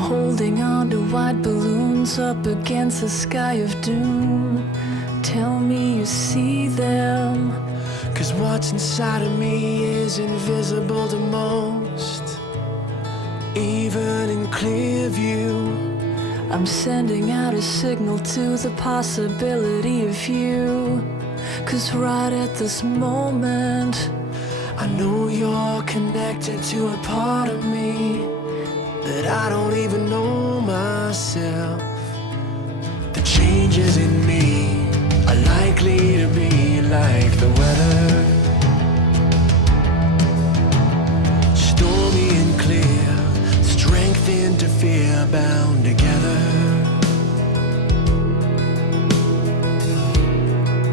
holding on to white balloons up against a sky of doom. Tell me you see them, 'cause what's inside of me is invisible to most, even in clear view. I'm sending out a signal to the possibility of you, 'cause right at this moment I know you're connected to a part of me that I don't even know myself. The changes in me are likely to be like the weather, stormy and clear, strength into fear, bound together.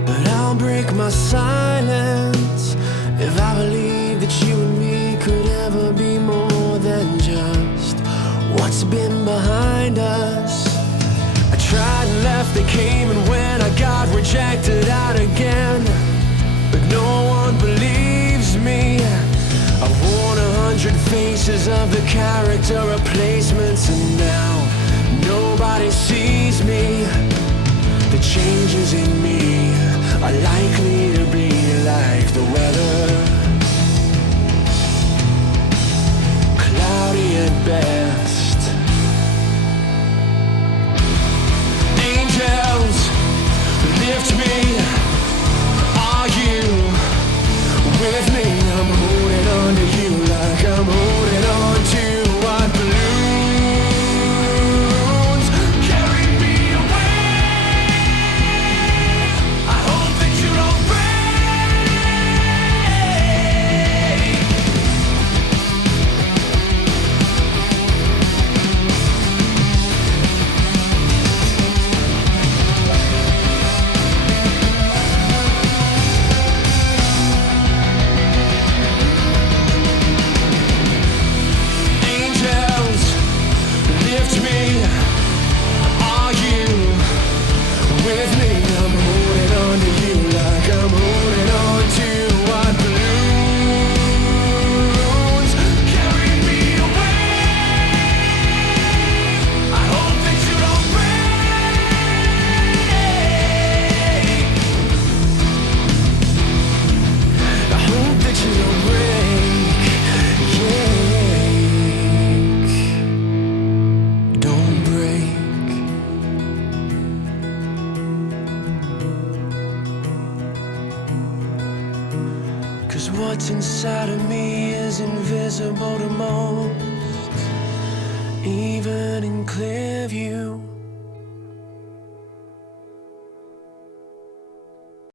But I'll break my silence if I believe that you and me could ever be more than just what's been behind us. I tried and left, they came and went. I got rejected out again, but no one believes me. I've worn 100 faces of the character replacements, and now nobody sees me. The changes in me are likely to be like the weather, cloudy at best. Angels, lift me. Are you with me? I'm holding on to you like I'm holding on to white balloons. Carry me away. I hope that you don't break. Angels, lift me. Are you with me? I'm holding on to you like I'm holding on to white balloons. Carry me away. I hope that you don't break. I hope that you don't break. Don't break. Cause what's inside of me is invisible to most, even in clear view.